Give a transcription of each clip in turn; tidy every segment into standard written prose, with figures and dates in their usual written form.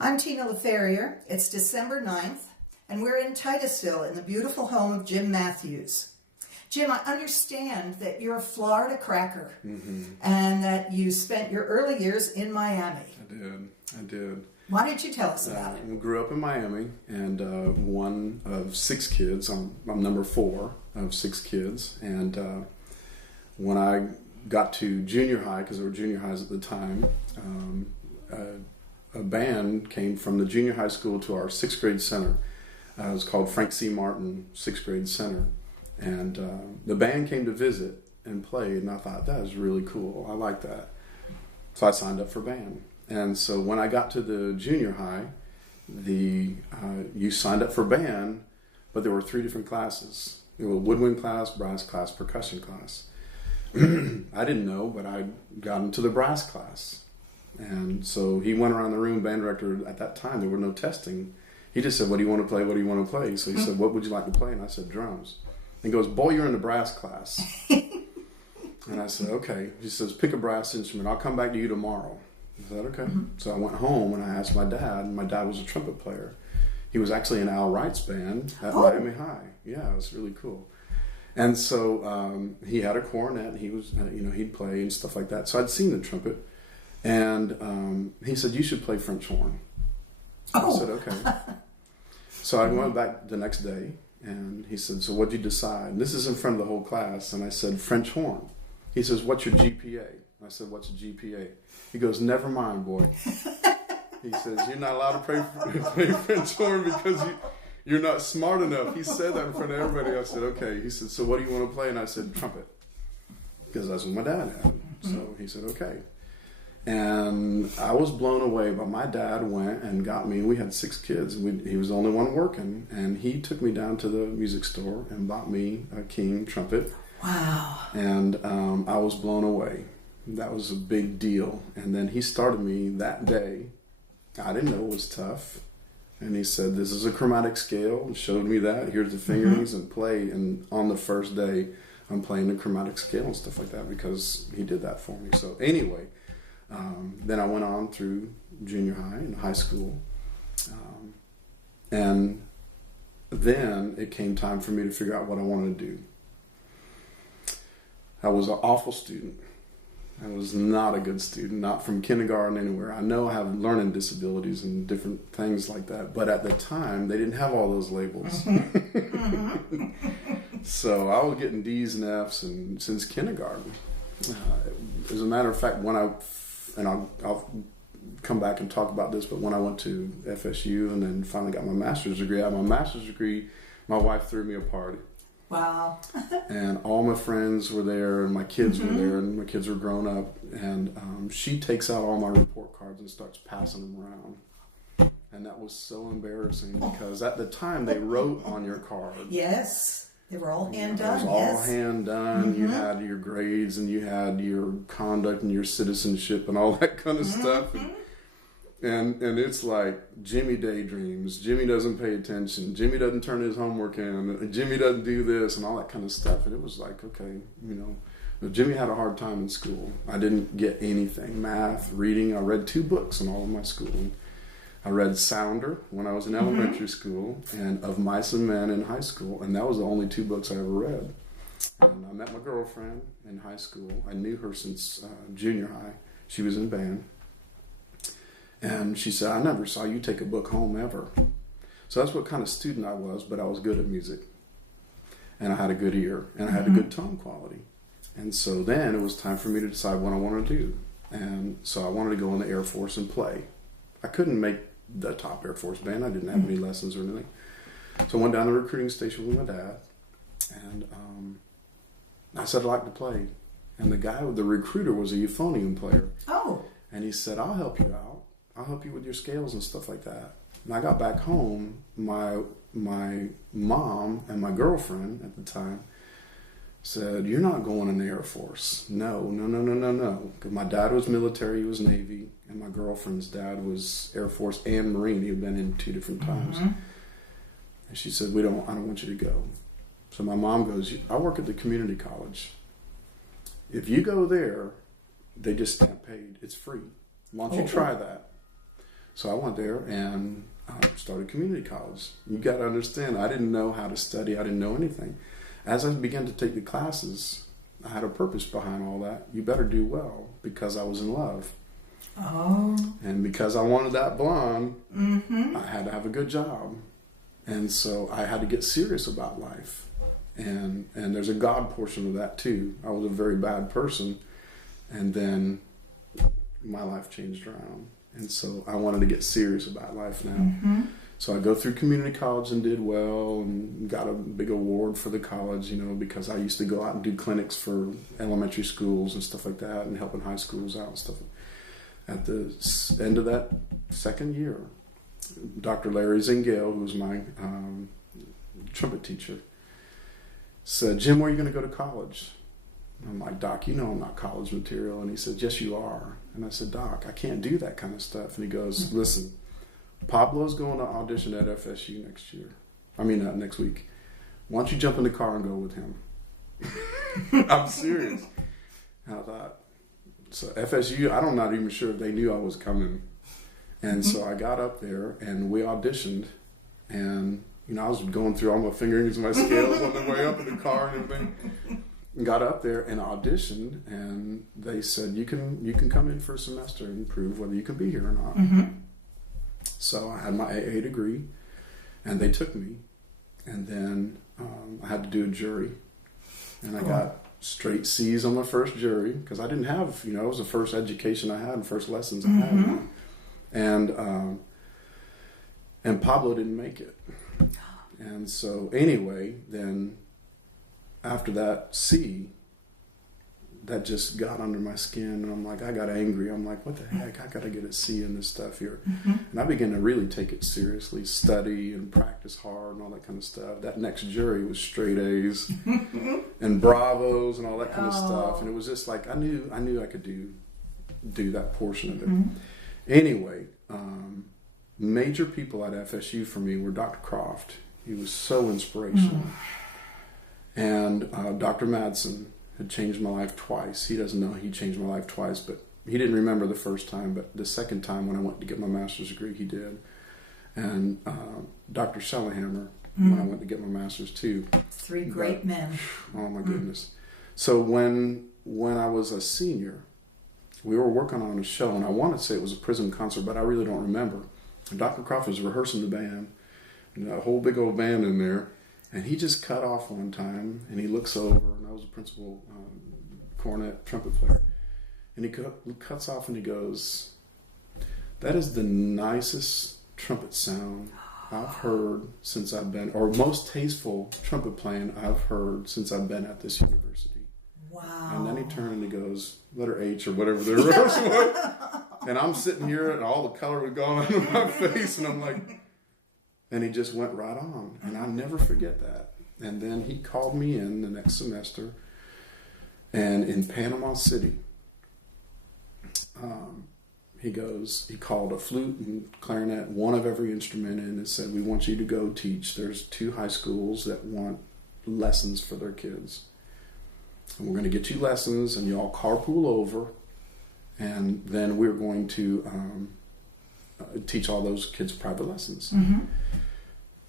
I'm Tina Laferriere. It's December 9th, and we're in Titusville in the beautiful home of Jim Matthews. Jim, I understand that you're a Florida cracker, and that you spent your early years in Miami. I did. Why don't you tell us about it? I grew up in Miami, and one of 6 kids. I'm number 4 of 6 kids, and when I got to junior high, because there were junior highs at the time, a band came from the junior high school to our 6th grade center. It was called Frank C. Martin 6th grade center. And the band came to visit and played, and I thought, that is really cool. I like that. So I signed up for band. And so when I got to the junior high, you signed up for band, but there were 3 different classes. There were woodwind class, brass class, percussion class. I didn't know, but I got into the brass class. And so he went around the room, band director, at that time, there were no testing. He just said, what do you want to play? What do you want to play? So he said, what would you like to play? And I said, drums. And he goes, boy, you're in the brass class. And I said, okay. He says, pick a brass instrument. I'll come back to you tomorrow. I said, okay. So I went home and I asked my dad, and my dad was a trumpet player. He was actually in Al Wright's band at Miami High. Yeah, it was really cool. And so he had a cornet, and he was, he'd play and stuff like that. So I'd seen the trumpet. And he said, you should play French horn. I said, okay. So I went back the next day, and he said, so what'd you decide? And this is in front of the whole class. And I said, French horn. He says, what's your GPA? I said, what's a GPA? He goes, never mind, boy. He says, you're not allowed to play French horn because you're not smart enough. He said that in front of everybody. I said, okay. He said, so what do you want to play? And I said, trumpet. Because that's what my dad had. So he said, okay. And I was blown away, but my dad went and got me. We had 6 kids. He was the only one working, and he took me down to the music store and bought me a King trumpet. Wow. And I was blown away. That was a big deal. And then he started me that day. I didn't know it was tough. And he said, this is a chromatic scale, and showed me that. Here's the fingerings, and play. And on the first day, I'm playing the chromatic scale and stuff like that because he did that for me. So anyway, then I went on through junior high and high school. And then it came time for me to figure out what I wanted to do. I was an awful student. I was not a good student, not from kindergarten anywhere. I know I have learning disabilities and different things like that, but at the time, they didn't have all those labels. So I was getting D's and F's since kindergarten. As a matter of fact, I'll come back and talk about this, but when I went to FSU and then finally got my master's degree, out of my master's degree, my wife threw me a party. Wow. And all my friends were there, and my kids were there, and my kids were grown up. And she takes out all my report cards and starts passing them around. And that was so embarrassing because at the time they wrote on your card. Yes. They were all hand done. It was all hand done. You had your grades, and you had your conduct and your citizenship and all that kind of stuff. And it's like Jimmy daydreams. Jimmy doesn't pay attention. Jimmy doesn't turn his homework in. Jimmy doesn't do this and all that kind of stuff. And it was like, okay, but Jimmy had a hard time in school. I didn't get anything. Math, reading. I read 2 books in all of my schooling. I read Sounder when I was in elementary school, and Of Mice and Men in high school. And that was the only 2 books I ever read. And I met my girlfriend in high school. I knew her since junior high. She was in band. And she said, I never saw you take a book home ever. So that's what kind of student I was, but I was good at music. And I had a good ear, and I had a good tone quality. And so then it was time for me to decide what I wanted to do. And so I wanted to go in the Air Force and play. I couldn't make the top Air Force band. I didn't have any lessons or anything. So I went down to the recruiting station with my dad, and I said I'd like to play. And the recruiter was a euphonium player. Oh. And he said, I'll help you out. I'll help you with your scales and stuff like that. And I got back home, my mom and my girlfriend at the time said, you're not going in the Air Force. No. Because my dad was military, he was Navy, and my girlfriend's dad was Air Force and Marine. He had been in 2 different times. And she said, I don't want you to go. So my mom goes, I work at the community college. If you go there, they just stamp paid. It's free. Why don't you try that? So I went there and started community college. You got to understand, I didn't know how to study. I didn't know anything. As I began to take the classes, I had a purpose behind all that. You better do well, because I was in love. Oh. And because I wanted that blonde, Mm-hmm. I had to have a good job. And so I had to get serious about life. And there's a God portion of that too. I was a very bad person. And then my life changed around. And so I wanted to get serious about life now. Mm-hmm. So I go through community college and did well and got a big award for the college, because I used to go out and do clinics for elementary schools and stuff like that and helping high schools out and stuff. At the end of that second year, Dr. Larry Zingale, who was my trumpet teacher, said, "Jim, where are you going to go to college?" I'm like, "Doc, I'm not college material." And he said, "Yes, you are." And I said, "Doc, I can't do that kind of stuff." And he goes, "Listen, Pablo's going to audition at FSU next week. Why don't you jump in the car and go with him?" I'm serious. And I thought, so FSU, I'm not even sure if they knew I was coming. And so I got up there and we auditioned. And, I was going through all my fingerings and my scales on the way up in the car and everything. Got up there and auditioned, and they said, you can come in for a semester and prove whether you can be here or not. Mm-hmm. So I had my AA degree, and they took me. And then I had to do a jury, and I got straight C's on my first jury because I didn't have, it was the first education I had and first lessons I had. And Pablo didn't make it. And so anyway, then after that C, that just got under my skin, and I'm like, I got angry. I'm like, what the heck? I got to get a C in this stuff here. Mm-hmm. And I began to really take it seriously, study and practice hard and all that kind of stuff. That next jury was straight A's and bravos and all that kind of stuff. And it was just like, I knew I could do that portion of it. Mm-hmm. Anyway, major people at FSU for me were Dr. Croft. He was so inspirational. And Dr. Madsen had changed my life twice. He doesn't know he changed my life twice, but he didn't remember the first time, but the second time when I went to get my master's degree, he did. And Dr. Schellehammer, when I went to get my master's too. Three great men. Oh my goodness. So when I was a senior, we were working on a show, and I want to say it was a prison concert, but I really don't remember. And Dr. Croft was rehearsing the band, and a whole big old band in there. And he just cut off one time, and he looks over, and I was a principal cornet trumpet player, and he cuts off and he goes, "That is the nicest trumpet sound I've heard since I've been, or most tasteful trumpet playing I've heard since I've been at this university." Wow. And then he turned and he goes, letter H or whatever the rehearsal was. And I'm sitting here, and all the color was gone out of my face, and I'm like... And he just went right on. And I'll never forget that. And then he called me in the next semester. And in Panama City, he called a flute and clarinet, one of every instrument in, and said, "We want you to go teach. There's 2 high schools that want lessons for their kids. And we're going to get you lessons, and you all carpool over. And then we're going to teach all those kids private lessons." Mm-hmm.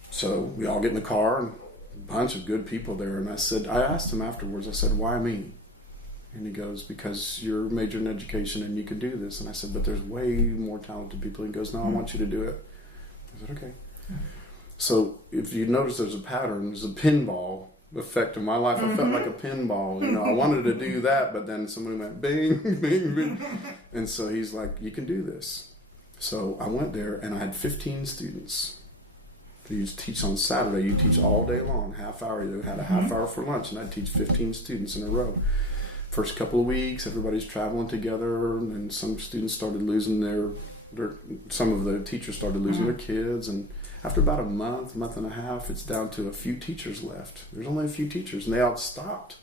So we all get in the car, and a bunch of good people there. And I asked him afterwards, I said, "Why me?" And he goes, "Because you're majoring in education and you can do this." And I said, "But there's way more talented people." He goes, "No, I want you to do it." I said, "Okay." Mm-hmm. So if you notice, there's a pattern. There's a pinball effect in my life. I felt like a pinball. I wanted to do that, but then somebody went bing, bing, bing. And so he's like, "You can do this." So I went there, and I had 15 students. You teach on Saturday. You teach all day long, half hour. You had a half hour for lunch, and I'd teach 15 students in a row. First couple of weeks, everybody's traveling together, and some students started losing some of the teachers started losing their kids, and after about a month and a half, it's down to a few teachers left. There's only a few teachers, and they all stopped.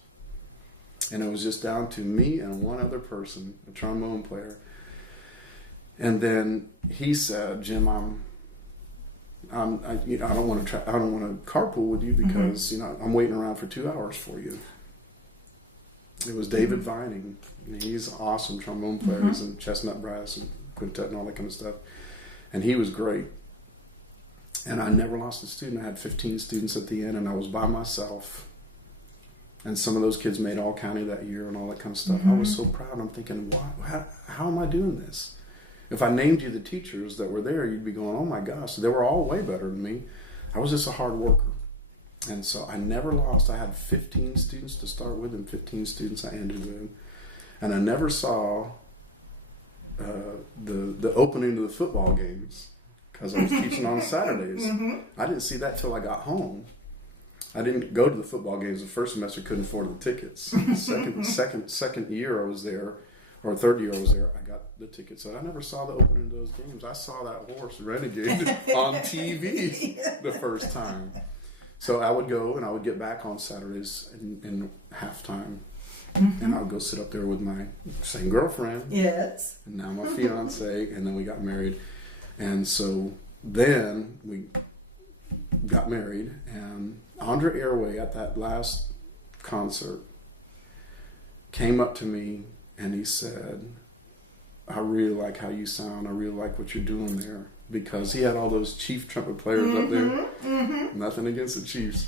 And it was just down to me and one other person, a trombone player. And then he said, "Jim, I don't want to carpool with you because I'm waiting around for 2 hours for you." It was David Vining. He's an awesome trombone player. He's in chestnut brass and quintet and all that kind of stuff. And he was great. And I never lost a student. I had 15 students at the end, and I was by myself. And some of those kids made all county that year and all that kind of stuff. I was so proud. I'm thinking, how am I doing this? If I named you the teachers that were there, you'd be going, oh my gosh, they were all way better than me. I was just a hard worker. And so I never lost. I had 15 students to start with and 15 students I ended with. And I never saw the opening to the football games because I was teaching on Saturdays. I didn't see that till I got home. I didn't go to the football games the first semester, couldn't afford the tickets. Second year I was there, or third year I was there, I got the tickets. And I never saw the opening of those games. I saw that horse Renegade on TV the first time. So I would go and I would get back on Saturdays in halftime. And I would go sit up there with my same girlfriend. Yes. And now my fiance, and then we got married. And so then we got married, and Andre Airway at that last concert came up to me and he said, I really like how you sound. I really like what you're doing there. Because he had all those Chief trumpet players up there. Nothing against the Chiefs.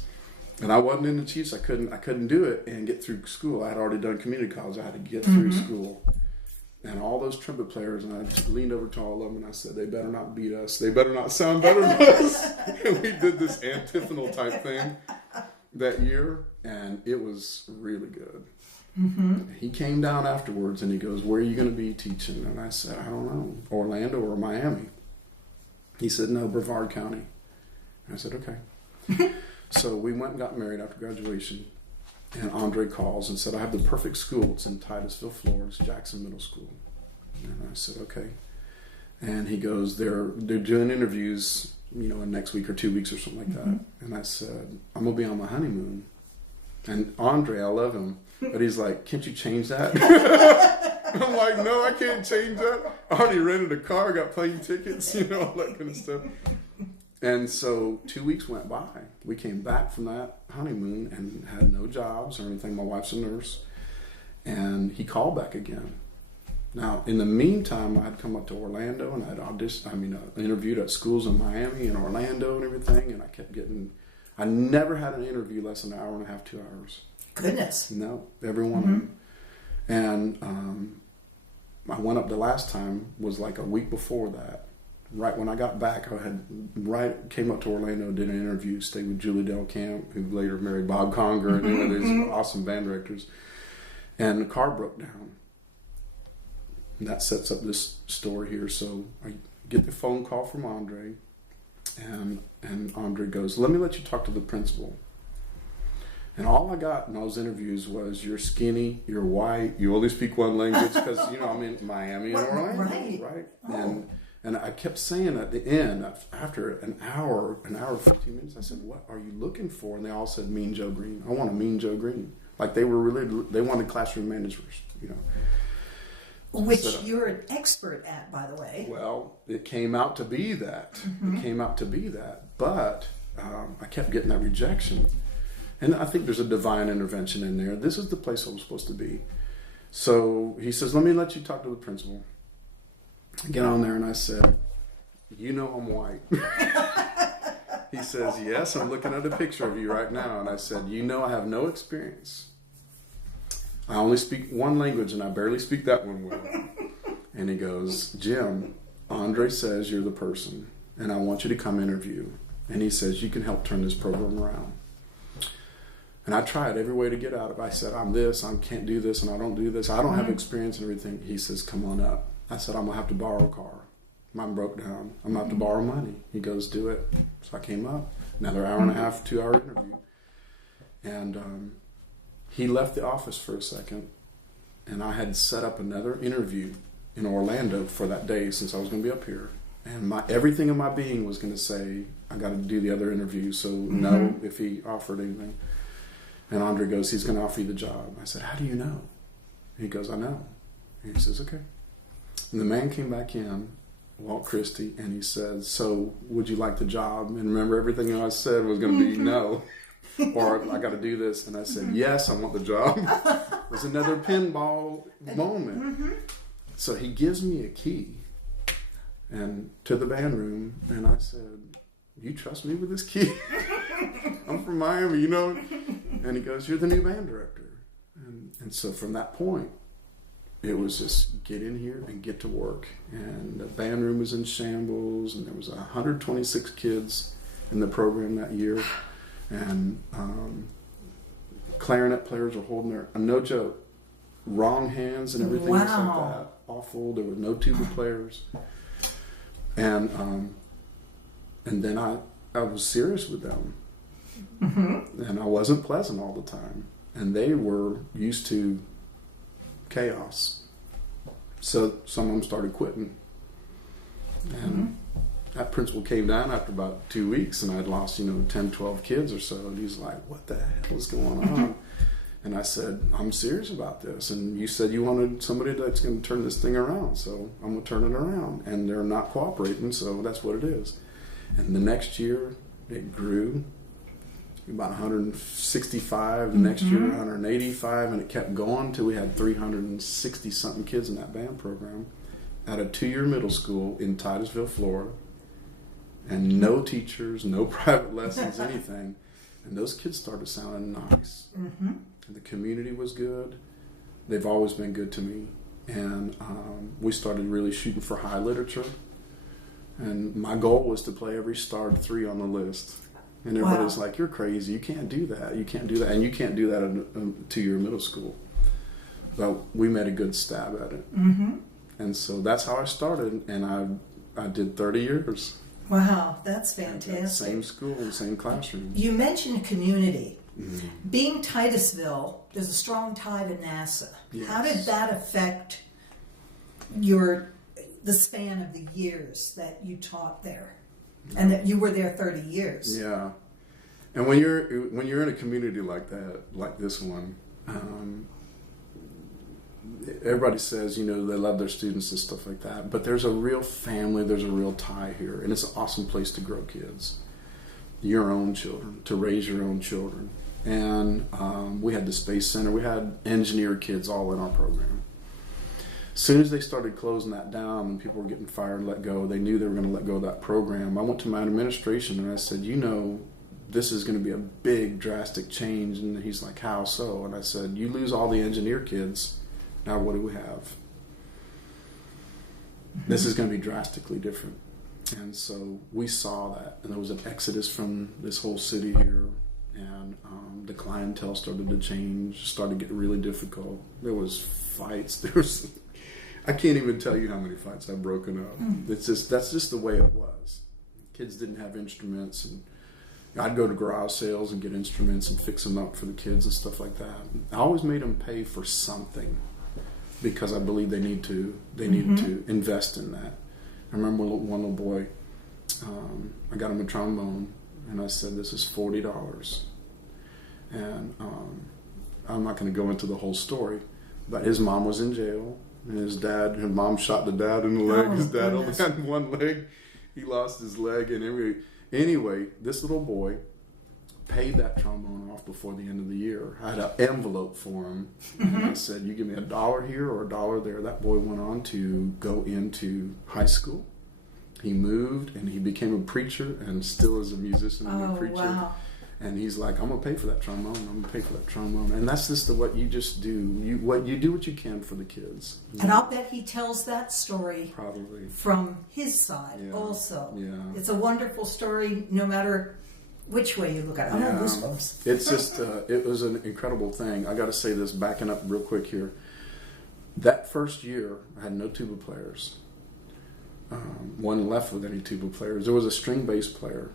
And I wasn't in the Chiefs. I couldn't do it and get through school. I had already done community college. I had to get through school. And all those trumpet players, and I just leaned over to all of them and I said, they better not beat us. They better not sound better than us. And we did this antiphonal type thing that year, and it was really good. He came down afterwards and he goes, where are you going to be teaching? And I said, I don't know, Orlando or Miami. He said, no, Brevard County. I said, okay. So we went and got married after graduation. And Andre calls and said, I have the perfect school. It's in Titusville, Florida. It's Jackson Middle School. And I said, okay. And he goes, they're doing interviews, in next week or 2 weeks or something like that. And I said, I'm going to be on my honeymoon. And Andre, I love him. But he's like, can't you change that? I'm like, no, I can't change that. I already rented a car, got plane tickets, all that kind of stuff. And so 2 weeks went by. We came back from that honeymoon and had no jobs or anything. My wife's a nurse. And he called back again. Now, in the meantime, I had come up to Orlando and I interviewed at schools in Miami and Orlando and everything. And I never had an interview less than an hour and a half, 2 hours. Goodness. No, every one of them. And I went up the last time was like a week before that. Right when I got back, came up to Orlando, did an interview, stayed with Julie Del Camp, who later married Bob Conger, and these awesome band directors. And the car broke down. And that sets up this story here. So I get the phone call from Andre, and Andre goes, let me let you talk to the principal. And all I got in those interviews was, you're skinny, you're white, you only speak one language, because, I'm in Miami and Orlando, right? Oh. And I kept saying at the end, after an hour, 15 minutes, I said, what are you looking for? And they all said, Mean Joe Green. I want a Mean Joe Green. Like they wanted classroom managers, Which you're an expert at, by the way. Well, it came out to be that. It came out to be that. But I kept getting that rejection. And I think there's a divine intervention in there. This is the place I was supposed to be. So he says, let me let you talk to the principal. I get on there and I said, I'm white. He says, yes, I'm looking at a picture of you right now. And I said, I have no experience. I only speak one language and I barely speak that one well. And he goes, Jim, Andre says you're the person and I want you to come interview. And he says, you can help turn this program around. And I tried every way to get out of it. I said, I'm this, I can't do this, and I don't do this. I don't have experience and everything. He says, come on up. I said, I'm going to have to borrow a car. Mine broke down. I'm going to have to borrow money. He goes, do it. So I came up. Another hour and a half, 2 hour interview. And he left the office for a second. And I had set up another interview in Orlando for that day since I was going to be up here. And everything in my being was going to say, I got to do the other interview. So no, if he offered anything. And Andre goes, he's going to offer you the job. I said, how do you know? He goes, I know. And he says, okay. And the man came back in, Walt Christie, and he said, so would you like the job? And remember, everything I said was going to be no. Or I got to do this. And I said, yes, I want the job. It was another pinball moment. So he gives me a key. and to the band room, and I said, "You trust me with this kid? I'm from Miami, you know." And he goes, "You're the new band director." And so from that point, it was just get in here and get to work. And the band room was in shambles, and there was 126 kids in the program that year. And clarinet players were holding their, no joke, wrong hands and everything else like that. Awful. There were no tuba players. And then I was serious with them. Mm-hmm. And I wasn't pleasant all the time. And they were used to chaos. So some of them started quitting. And that principal came down after about 2 weeks, and I'd lost, 10, 12 kids or so. And he's like, "What the hell is going on?" And I said, "I'm serious about this. And you said you wanted somebody that's going to turn this thing around. So I'm going to turn it around." And they're not cooperating, so that's what it is. And the next year, it grew. About 165, the next year 185, and it kept going until we had 360 something kids in that band program at a 2-year middle school in Titusville, Florida, and no teachers, no private lessons, anything. And those kids started sounding nice. Mm-hmm. And the community was good. They've always been good to me. And we started really shooting for high literature. And my goal was to play every starred 3 on the list. And everybody's like, "You're crazy. You can't do that. You can't do that." And you can't do that in a 2-year middle school. But we made a good stab at it. Mm-hmm. And so that's how I started. And I did 30 years. Wow, that's fantastic. Same school, same classroom. You mentioned community. Mm-hmm. Being Titusville, there's a strong tie to NASA. Yes. How did that affect the span of the years that you taught there? And that you were there 30 years. Yeah, and when you're in a community like that, like this one, everybody says they love their students and stuff like that. But there's a real family, there's a real tie here, and it's an awesome place to grow kids, your own children, to raise your own children. And we had the Space Center, we had engineer kids all in our program. As soon as they started closing that down and people were getting fired and let go, they knew they were going to let go of that program. I went to my administration and I said, this is going to be a big, drastic change. And he's like, "How so?" And I said, "You lose all the engineer kids. Now what do we have? Mm-hmm. This is going to be drastically different." And so we saw that. And there was an exodus from this whole city here. And the clientele started to change, started to get really difficult. There was fights. I can't even tell you how many fights I've broken up. That's just the way it was. Kids didn't have instruments, and I'd go to garage sales and get instruments and fix them up for the kids and stuff like that. I always made them pay for something because I believe they need to invest in that. I remember one little boy, I got him a trombone, and I said, "This is $40. And I'm not going to go into the whole story, but his mom was in jail. And his mom shot the dad in the leg. His dad only had one leg. He lost his leg. And anyway, this little boy paid that trombone off before the end of the year. I had an envelope for him. Mm-hmm. And I said, "You give me $1 here or $1 there." That boy went on to go into high school. He moved and he became a preacher and still is a musician and a preacher. Wow. And he's like, "I'm going to pay for that trombone. I'm going to pay for that trombone." And that's just what you just do. You do what you can for the kids. And I'll bet he tells that story probably from his side also. Yeah. It's a wonderful story no matter which way you look at it. I have goosebumps. It's just, it was an incredible thing. I got to say this, backing up real quick here. That first year, I had no tuba players. One left with any tuba players. There was a string bass player.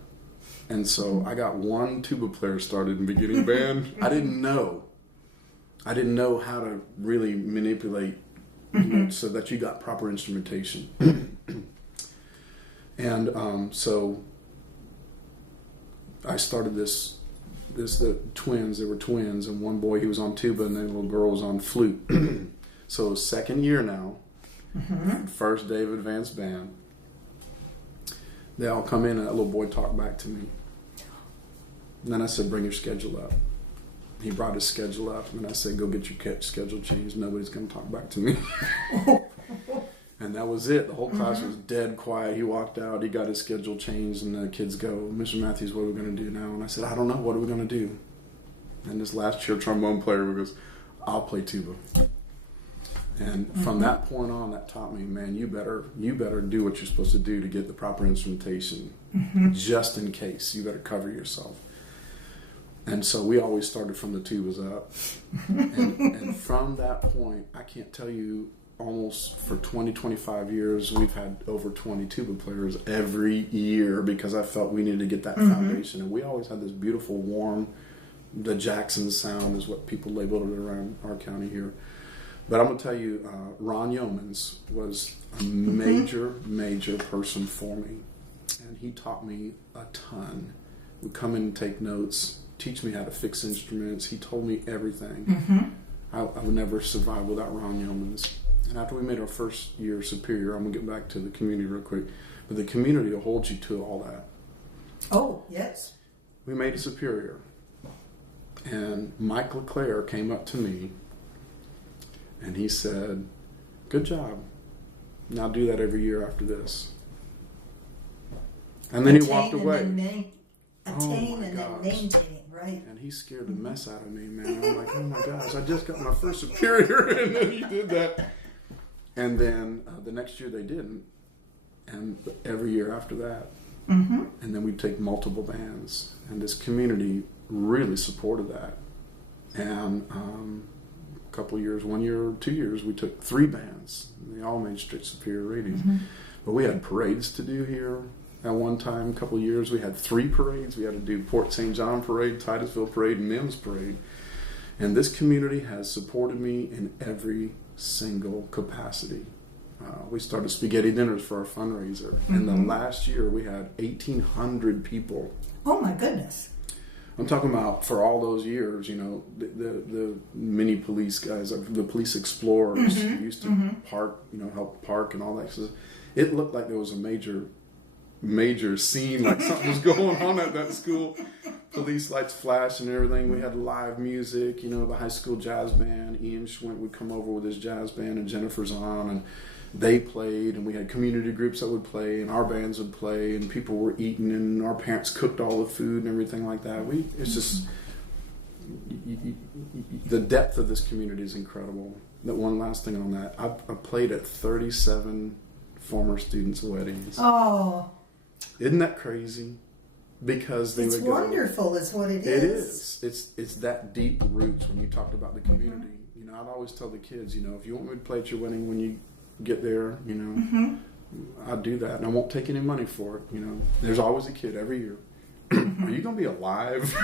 And so I got one tuba player started in beginning band. I didn't know how to really manipulate so that you got proper instrumentation. And so I started the twins. They were twins, and one boy, he was on tuba, and the little girl was on flute. So second year now, first day of advanced band. They all come in, and that little boy talked back to me. And then I said, "Bring your schedule up." He brought his schedule up, and I said, "Go get your schedule changed. Nobody's going to talk back to me." And that was it. The whole class was dead quiet. He walked out. He got his schedule changed, and the kids go, "Mr. Matthews, what are we going to do now?" And I said, "I don't know. What are we going to do?" And this last year trombone player goes, "I'll play tuba." And from that point on, that taught me, man, you better do what you're supposed to do to get the proper instrumentation, just in case. You better cover yourself. And so we always started from the tubas up. And from that point, I can't tell you, almost for 20, 25 years, we've had over 20 tuba players every year because I felt we needed to get that foundation. And we always had this beautiful, warm, the Jackson sound is what people labeled it around our county here. But I'm going to tell you, Ron Yeomans was a major person for me. And he taught me a ton. Would come in and take notes, teach me how to fix instruments. He told me everything. I would never survive without Ron Yeomans. And after we made our first year superior, I'm going to get back to the community real quick. But the community will hold you to all that. Oh, yes. We made a superior. And Mike Laferriere came up to me and he said, "Good job. Now do that every year after this." And then he walked away. Attain and then maintain, right? And he scared the mess out of me, man. I'm like, oh my gosh, I just got my first superior, and then he did that. And then the next year they didn't. And every year after that. And then we'd take multiple bands. And this community really supported that. And a couple of years, 1 year, 2 years, we took 3 bands. They all made straight superior ratings. But we had parades to do here. At one time, a couple of years, we had 3 parades. We had to do Port St. John Parade, Titusville Parade, and Mims Parade. And this community has supported me in every single capacity. We started spaghetti dinners for our fundraiser. And the last year, we had 1,800 people. Oh, my goodness. I'm talking about for all those years, you know, the mini police guys, the police explorers who used to park, you know, help park and all that. So it looked like there was a major scene, like something was going on at that school. Police lights flash and everything. We had live music, you know, the high school jazz band. Ian Schwint would come over with his jazz band, and Jennifer's on, and they played, and we had community groups that would play, and our bands would play, and people were eating, and our parents cooked all the food and everything like that. It's just the depth of this community is incredible. That one last thing on that, I played at 37 former students' weddings. Oh. Isn't that crazy? Because they it's would go. wonderful, is what it is. It is. It's that deep roots when you talked about the community. You know, I'd always tell the kids, you know, if you want me to play at your wedding when you get there, you know, I'll do that, and I won't take any money for it. You know, there's always a kid every year. Are you going to be alive?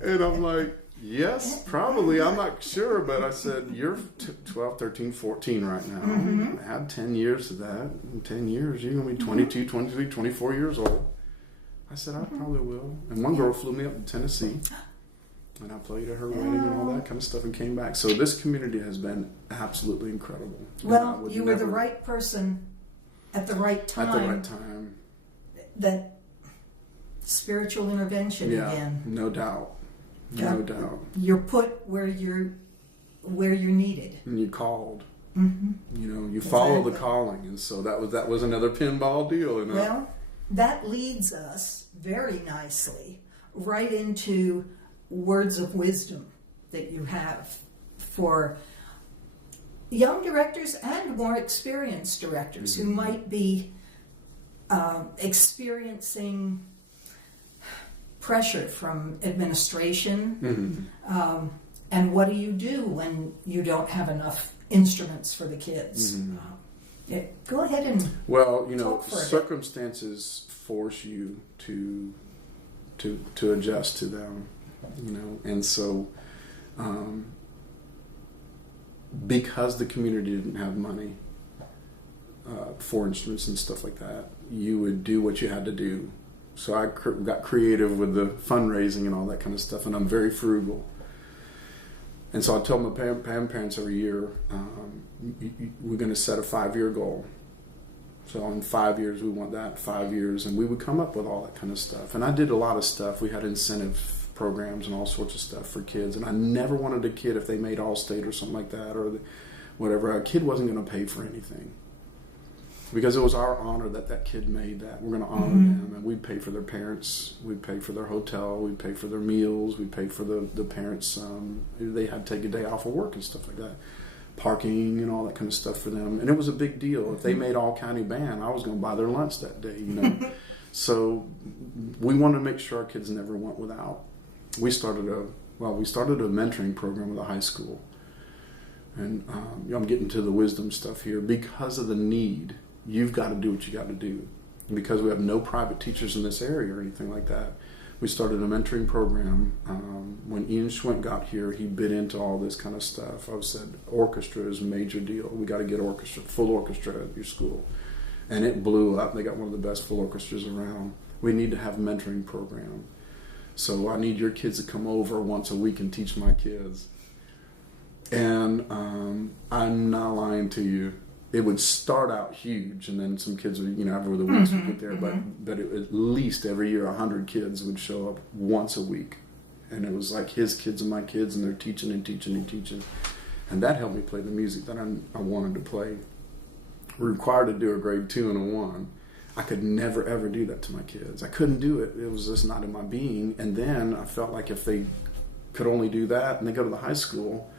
And I'm like, yes, probably. I'm not sure, but I said, you're 12, 13, 14 right now. Add 10 years to that. In 10 years, you're going to be 22, 23, 24 years old. I said, I probably will. And one girl flew me up to Tennessee, and I played at her wedding and all that kind of stuff and came back. So this community has been absolutely incredible. Well, you were the right person at the right time. At the right time. That spiritual intervention again. No doubt. No doubt. You're put where you're needed. And you called. You know, you follow the calling, and so that was another pinball deal. You know? Well, that leads us very nicely right into words of wisdom that you have for young directors and more experienced directors who might be experiencing pressure from administration. And what do you do when you don't have enough instruments for the kids? Go ahead and well, you know, circumstances force you to adjust to them, you know, and so because the community didn't have money for instruments and stuff like that, you would do what you had to do. So I got creative with the fundraising and all that kind of stuff, and I'm very frugal. And so I tell my parents every year, we're going to set a 5-year goal. So in 5 years, we want that, 5 years, and we would come up with all that kind of stuff. And I did a lot of stuff. We had incentive programs and all sorts of stuff for kids, and I never wanted a kid, if they made All-State or something like that, or whatever. A kid wasn't going to pay for anything because it was our honor that kid made that. We're going to honor them, and we'd pay for their parents, we'd pay for their hotel, we'd pay for their meals, we'd pay for the parents. They had to take a day off of work and stuff like that. Parking and all that kind of stuff for them. And it was a big deal. If they made all-county band, I was going to buy their lunch that day, So we wanted to make sure our kids never went without. We started a mentoring program with a high school. And I'm getting to the wisdom stuff here. Because of the need, you've got to do what you got to do. And because we have no private teachers in this area or anything like that, we started a mentoring program. When Ian Schwint got here, he bit into all this kind of stuff. I said, orchestra is a major deal. We got to get full orchestra at your school. And it blew up. They got one of the best full orchestras around. We need to have a mentoring program. So I need your kids to come over once a week and teach my kids. And I'm not lying to you. It would start out huge, and then some kids would, over the weeks would get there. But at least every year, 100 kids would show up once a week, and it was like his kids and my kids, and they're teaching and teaching and teaching, and that helped me play the music that I wanted to play. We're required to do a grade 2 and a 1. I could never ever do that to my kids. I couldn't do it. It was just not in my being. And then I felt like if they could only do that, and they go to the high school,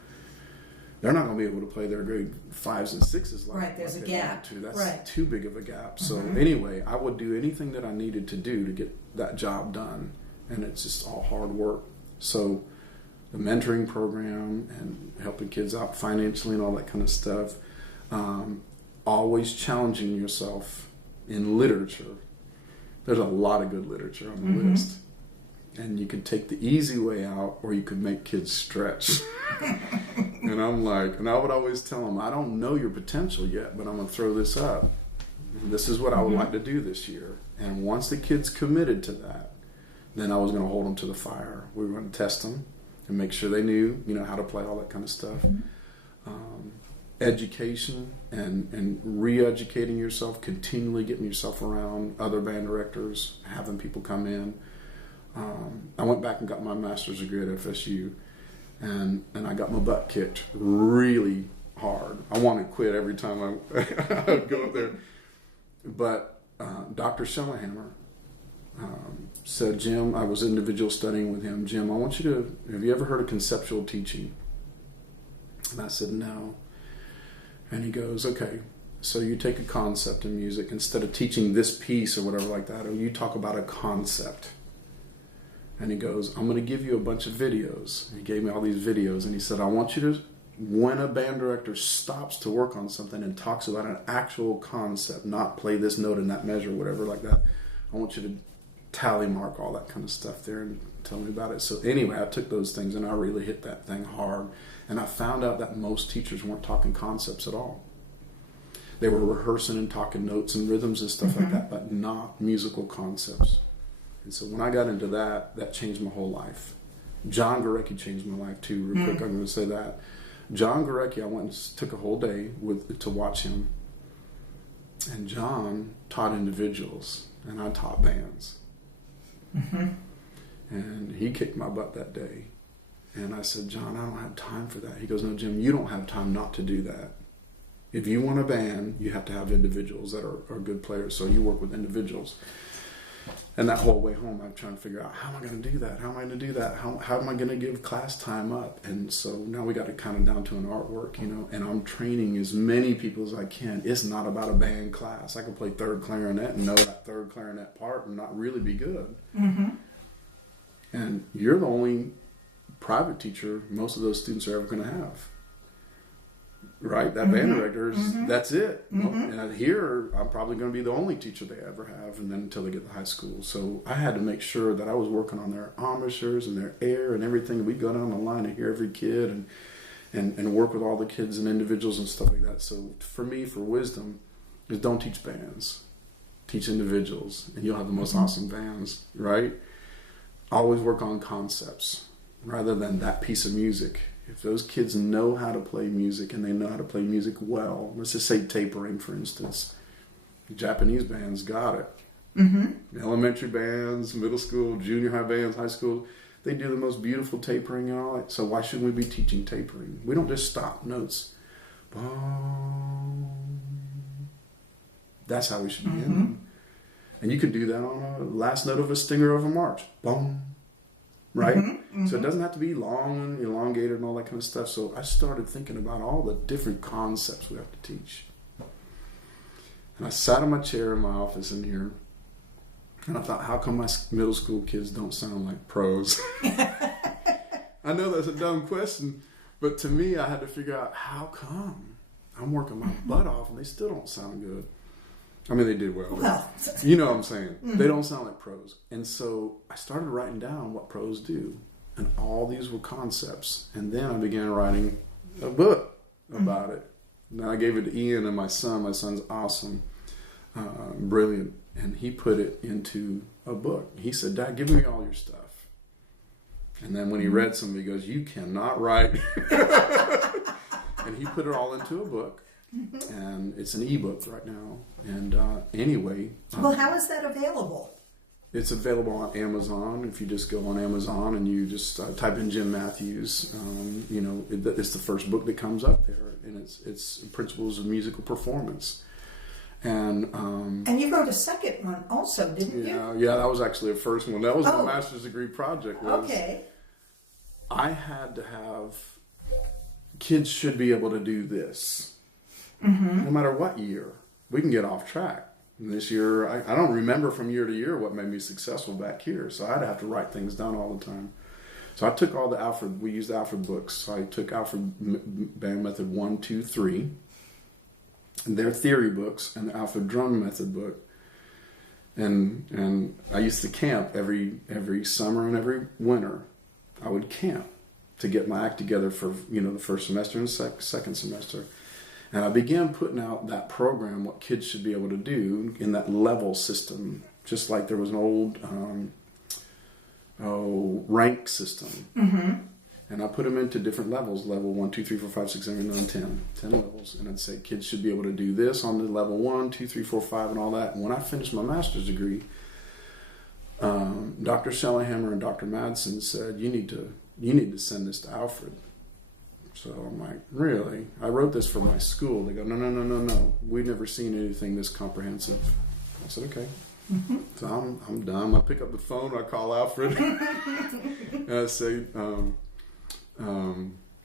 they're not going to be able to play their grade 5s and 6s like there's a gap. That's too big of a gap. So anyway, I would do anything that I needed to do to get that job done, and it's just all hard work. So the mentoring program and helping kids out financially and all that kind of stuff, always challenging yourself in literature. There's a lot of good literature on the list, and you could take the easy way out, or you could make kids stretch. And I'm like, and I would always tell them, I don't know your potential yet, but I'm going to throw this up. And this is what I would like to do this year. And once the kids committed to that, then I was going to hold them to the fire. We were going to test them and make sure they knew, how to play all that kind of stuff. Education and re-educating yourself, continually getting yourself around other band directors, having people come in. I went back and got my master's degree at FSU. And I got my butt kicked really hard. I wanted to quit every time I would go up there. But Dr. Schellenhammer said, Jim, I was individual studying with him. Jim, I want you to, have you ever heard of conceptual teaching? And I said, no. And he goes, okay, so you take a concept in music, instead of teaching this piece or whatever like that, or you talk about a concept. And he goes, I'm going to give you a bunch of videos. He gave me all these videos, and he said, I want you to, when a band director stops to work on something and talks about an actual concept, not play this note in that measure, whatever like that, I want you to tally mark all that kind of stuff there and tell me about it. So anyway, I took those things and I really hit that thing hard. And I found out that most teachers weren't talking concepts at all. They were rehearsing and talking notes and rhythms and stuff like that, but not musical concepts. And so when I got into that changed my whole life. John Gurecki changed my life too, real quick. I'm going to say that. John Gurecki, I went and took a whole day to watch him. And John taught individuals, and I taught bands. And he kicked my butt that day. And I said, John, I don't have time for that. He goes, no, Jim, you don't have time not to do that. If you want a band, you have to have individuals that are good players. So you work with individuals. And that whole way home, I'm trying to figure out, how am I going to do that? How am I going to do that? How am I going to give class time up? And so now we got it kind of down to an artwork, and I'm training as many people as I can. It's not about a band class. I can play third clarinet and know that third clarinet part and not really be good. And you're the only private teacher most of those students are ever going to have. Right? That band director, that's it. And here, I'm probably going to be the only teacher they ever have, and then until they get to high school. So I had to make sure that I was working on their embouchures and their air and everything. We'd go down the line and hear every kid and work with all the kids and individuals and stuff like that. So for me, for wisdom, is don't teach bands. Teach individuals, and you'll have the most awesome bands, right? Always work on concepts rather than that piece of music. If those kids know how to play music and they know how to play music well, let's just say tapering, for instance. Japanese bands got it. Elementary bands, middle school, junior high bands, high school, they do the most beautiful tapering and all that. So why shouldn't we be teaching tapering? We don't just stop notes. boom. That's how we should begin. And you can do that on a last note of a stinger of a march. Boom. Right? So it doesn't have to be long and elongated and all that kind of stuff. So I started thinking about all the different concepts we have to teach. And I sat in my chair in my office in here, and I thought, how come my middle school kids don't sound like pros? I know that's a dumb question, but to me, I had to figure out, how come I'm working my butt off and they still don't sound good? I mean, they did well. You know what I'm saying? They don't sound like pros. And so I started writing down what pros do. And all these were concepts. And then I began writing a book about it. And I gave it to Ian and my son. My son's awesome, brilliant. And he put it into a book. He said, Dad, give me all your stuff. And then when he read some, he goes, you cannot write. And he put it all into a book. And it's an ebook right now. And anyway. Well, how is that available? It's available on Amazon. If you just go on Amazon and you just type in Jim Matthews, it's the first book that comes up there. And it's Principles of Musical Performance. And you wrote a second one also, didn't you? Yeah, that was actually the first one. That was my master's degree project. Okay. I had to have, kids should be able to do this. No matter what year. We can get off track. And this year, I don't remember from year to year what made me successful back here. So I'd have to write things down all the time. So I took all the Alfred, we used Alfred books. So I took Alfred Band Method 1, 2, 3, and their theory books, and the Alfred Drum Method book. And I used to camp every summer and every winter. I would camp to get my act together for, the first semester and second semester. And I began putting out that program, what kids should be able to do in that level system, just like there was an old rank system. And I put them into different levels, level 1, 2, 3, 4, 5, 6, 7, 8, 9, 10 levels. And I'd say kids should be able to do this on the level 1, 2, 3, 4, 5, and all that. And when I finished my master's degree, Dr. Schellenhammer and Dr. Madsen said, you need to send this to Alfred. So I'm like, really? I wrote this for my school. They go, no. We've never seen anything this comprehensive. I said, okay. So I'm done. I pick up the phone. I call Alfred. And I say,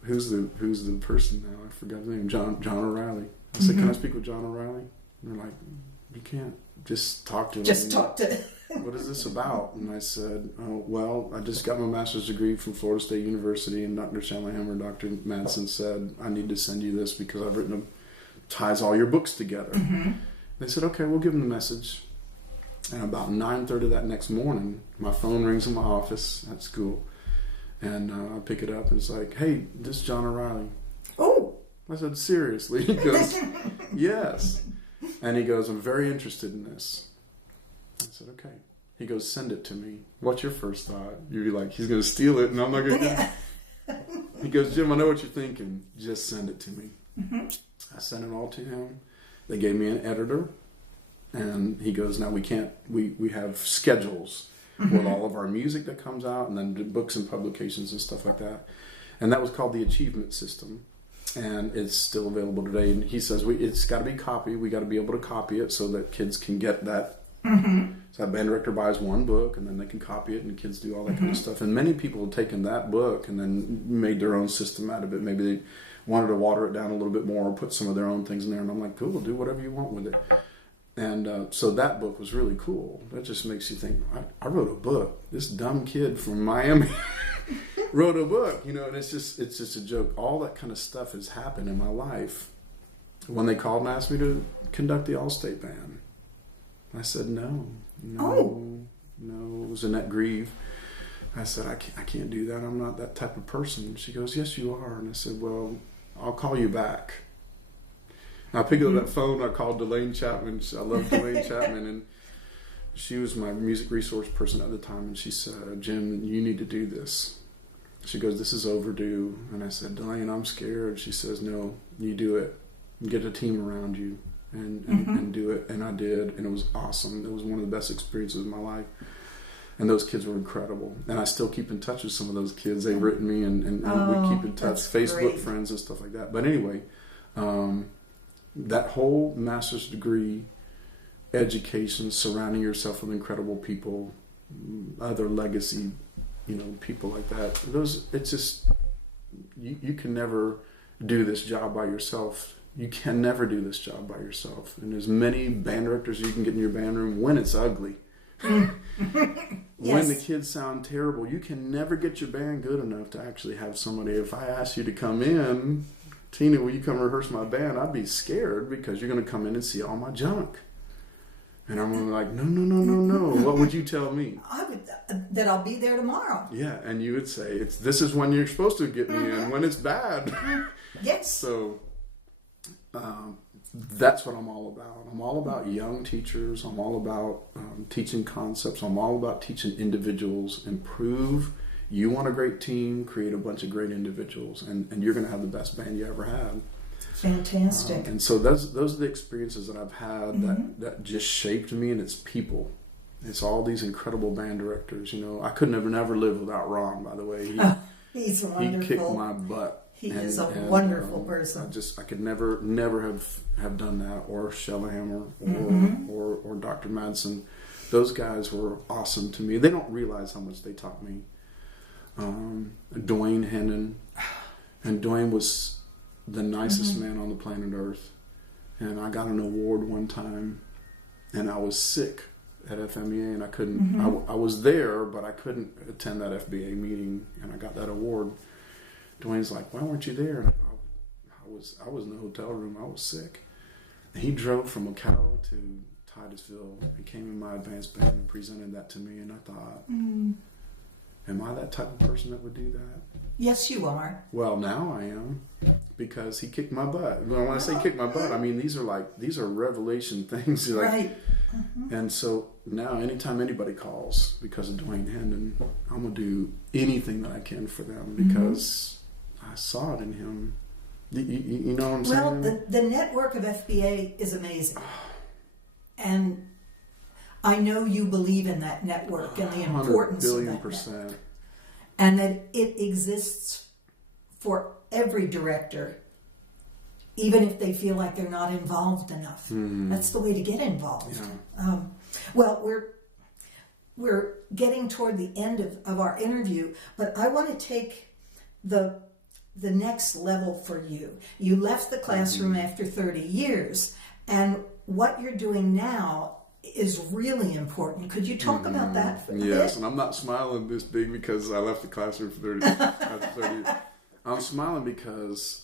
who's the person now? I forgot his name. John O'Reilly. I said, can I speak with John O'Reilly? And they're like, you can't. Just talk to him. Just talk to him. What is this about? And I said, well, I just got my master's degree from Florida State University, and Dr. Schellenhammer and Dr. Madsen said, I need to send you this because I've written ties all your books together. They said, okay, we'll give them the message. And about 9:30 that next morning, my phone rings in my office at school. And I pick it up, and it's like, hey, this is John O'Reilly. Oh. I said, seriously? He goes, yes. And he goes, I'm very interested in this. I said, okay. He goes, send it to me. What's your first thought? You'd be like, he's going to steal it, and I'm not going to. He goes, Jim, I know what you're thinking. Just send it to me. I sent it all to him. They gave me an editor. And he goes, now we have schedules with all of our music that comes out, and then books and publications and stuff like that. And that was called the Achievement System. And it's still available today. And he says, it's got to be copied. We got to be able to copy it so that kids can get that. So that band director buys one book, and then they can copy it, and kids do all that kind of stuff. And many people have taken that book and then made their own system out of it. Maybe they wanted to water it down a little bit more or put some of their own things in there. And I'm like, cool, do whatever you want with it. And so that book was really cool. That just makes you think, I wrote a book. This dumb kid from Miami wrote a book, and it's just a joke. All that kind of stuff has happened in my life. When they called and asked me to conduct the All-State Band, I said no. It was Annette Grieve. I said, I can't do that. I'm not that type of person. She goes, yes, you are. And I said, well, I'll call you back. And I picked up that phone. I called Delane Chapman. I love Delane Chapman. And she was my music resource person at the time. And she said, Jim, you need to do this. She goes, this is overdue. And I said, Delane, I'm scared. She says, no, you do it. Get a team around you and do it. And I did. And it was awesome. It was one of the best experiences of my life. And those kids were incredible. And I still keep in touch with some of those kids. They've written me and we keep in touch. Facebook friends and stuff like that. But anyway, That whole master's degree education, surrounding yourself with incredible people, other legacy, people like that. It's just, you can never do this job by yourself. You can never do this job by yourself. And as many band directors you can get in your band room when it's ugly. When the kids sound terrible, you can never get your band good enough to actually have somebody. If I asked you to come in, Tina, will you come rehearse my band? I'd be scared because you're going to come in and see all my junk. And I'm going to be like, no. What would you tell me? That I'll be there tomorrow. Yeah, and you would say, this is when you're supposed to get me in, when it's bad. Yes. So that's what I'm all about. I'm all about young teachers. I'm all about teaching concepts. I'm all about teaching individuals. Improve. You want a great team, create a bunch of great individuals, and you're going to have the best band you ever had. Fantastic. And so those are the experiences that I've had that just shaped me, and it's people. It's all these incredible band directors. I could never live without Ron, by the way. He's wonderful. He kicked my butt. He is a wonderful person. I could never have done that, or Shellahammer, or Dr. Madsen. Those guys were awesome to me. They don't realize how much they taught me. Dwayne Hennon, and Dwayne was the nicest man on the planet Earth. And I got an award one time, and I was sick at FMEA, and I couldn't. I was there, but I couldn't attend that FBA meeting, and I got that award. Dwayne's like, "Why weren't you there?" And I was in the hotel room. I was sick. And he drove from Ocala to Titusville and came in my advanced band and presented that to me. And I thought, am I that type of person that would do that? Yes, you are. Well, now I am, because he kicked my butt. When I say kick my butt, I mean these are revelation things. Right. And so now, anytime anybody calls because of Dwayne Hendon, I'm gonna do anything that I can for them because I saw it in him. You know what I'm saying? Well, the network of FBA is amazing, and I know you believe in that network and the importance of that network, and that it exists for every director, even if they feel like they're not involved enough. That's the way to get involved. Yeah. Well, we're getting toward the end of our interview, but I want to take the next level for you. You left the classroom after 30 years, and what you're doing now is really important. Could you talk about that for a bit? Yes, and I'm not smiling this big because I left the classroom for 30 after 30 years. I'm smiling because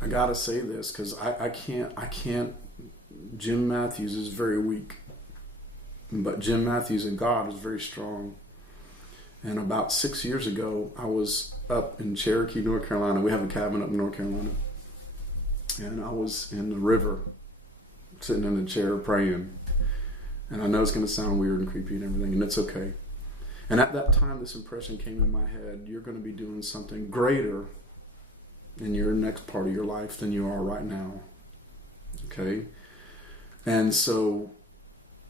I gotta say this, because I can't. Jim Matthews is very weak, but Jim Matthews and God is very strong. And about 6 years ago, I was up in Cherokee, North Carolina. We have a cabin up in North Carolina, and I was in the river, sitting in a chair praying. And I know it's going to sound weird and creepy and everything, and it's okay. And at that time, this impression came in my head: you're going to be doing something greater in your next part of your life than you are right now. Okay? And so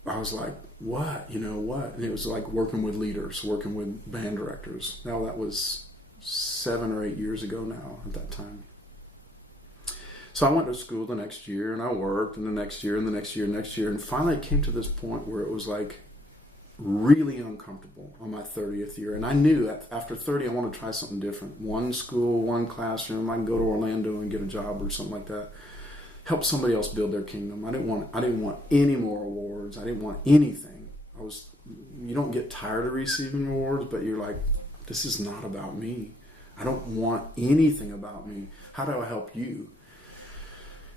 I was like, what? What? And it was like working with leaders, working with band directors. Now that was 7 or 8 years ago now at that time. So I went to school the next year, and I worked, and the next year, and the next year, and next year. And finally it came to this point where it was like really uncomfortable on my 30th year. And I knew that after 30, I want to try something different. One school, one classroom. I can go to Orlando and get a job or something like that. Help somebody else build their kingdom. I didn't want any more awards. I didn't want anything. You don't get tired of receiving awards, but you're like, this is not about me. I don't want anything about me. How do I help you?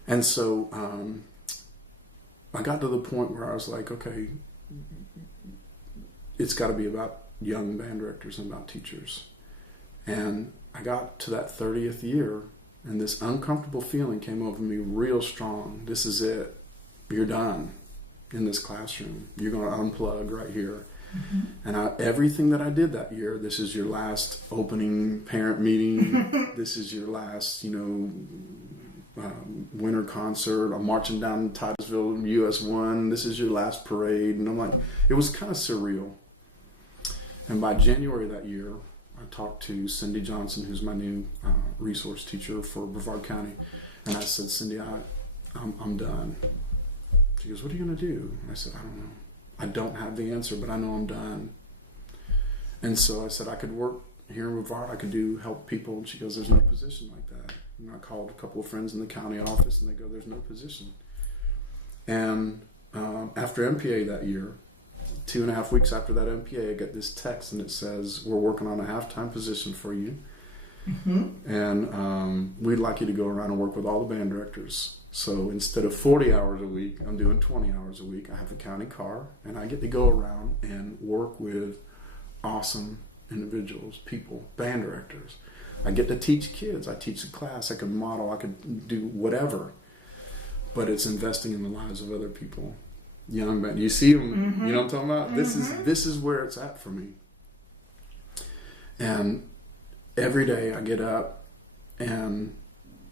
And so I got to the point where I was like, okay, it's got to be about young band directors and about teachers. And I got to that 30th year, and this uncomfortable feeling came over me real strong. This is it. You're done in this classroom. You're going to unplug right here. And everything that I did that year, this is your last opening parent meeting. This is your last, winter concert. I'm marching down Titusville, US 1. This is your last parade. And I'm like, it was kind of surreal. And by January that year, I talked to Cindy Johnson, who's my new resource teacher for Brevard County, and I said, Cindy, I'm done. She goes, what are you going to do? And I said, I don't know. I don't have the answer, but I know I'm done. And so I said I could work here in Brevard. I could help people. And she goes, there's no position like that. And I called a couple of friends in the county office, and they go, there's no position. And after MPA that year, 2.5 weeks after that MPA, I get this text, and it says, we're working on a half-time position for you. Mm-hmm. And we'd like you to go around and work with all the band directors. So instead of 40 hours a week, I'm doing 20 hours a week. I have a county car, and I get to go around and work with awesome individuals, people, band directors. I get to teach kids. I teach a class. I could model. I could do whatever. But it's investing in the lives of other people. Young men. You see them, mm-hmm. You know what I'm talking about? Mm-hmm. This is where it's at for me. And every day I get up, and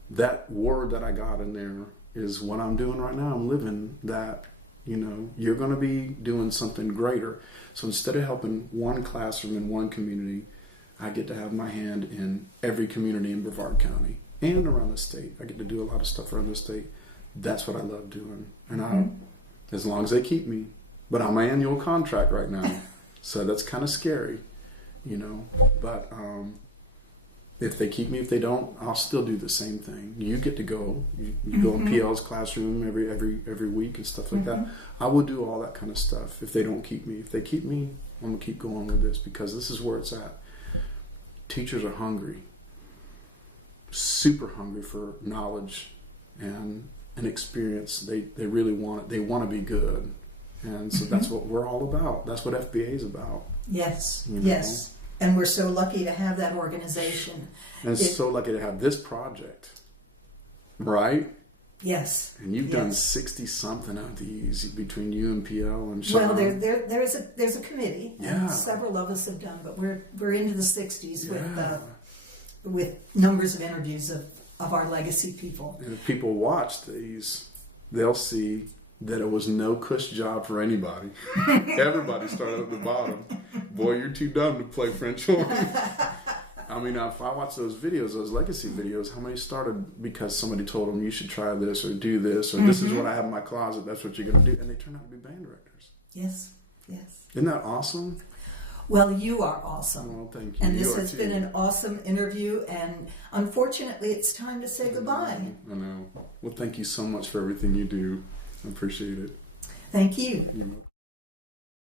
that word that I got in there is what I'm doing right now. I'm living that, you're going to be doing something greater. So instead of helping one classroom in one community, I get to have my hand in every community in Brevard County and around the state. I get to do a lot of stuff around the state. That's what I love doing. And mm-hmm. As long as they keep me. But I'm an annual contract right now. So that's kind of scary, But if they keep me, if they don't, I'll still do the same thing. You get to go. You go in Mm-hmm. PL's classroom every week and stuff like Mm-hmm. that. I will do all that kind of stuff if they don't keep me. If they keep me, I'm going to keep going with this because this is where it's at. Teachers are hungry. Super hungry for knowledge and experience. They really want it. They want to be good. And so that's what we're all about. That's what FBA is about. Yes, yes. And we're so lucky to have that organization. And so lucky to have this project, right? Yes. And you've done 60-something of these between you and PL and Sean. Well, there's a committee, yeah. And several of us have done, but we're into the 60s with numbers of interviews of our legacy people. And if people watch these, they'll see that it was no cush job for anybody. Everybody started at the bottom. Boy, you're too dumb to play French horn. I mean, if I watch those videos, those legacy videos, how many started because somebody told them you should try this or do this or this is what I have in my closet, that's what you're going to do. And they turn out to be band directors. Yes, yes. Isn't that awesome? Well, you are awesome. Well, thank you. And this You has been an awesome interview, and unfortunately, it's time to say goodbye. I know. Well, thank you so much for everything you do. I appreciate it. Thank you. You're welcome.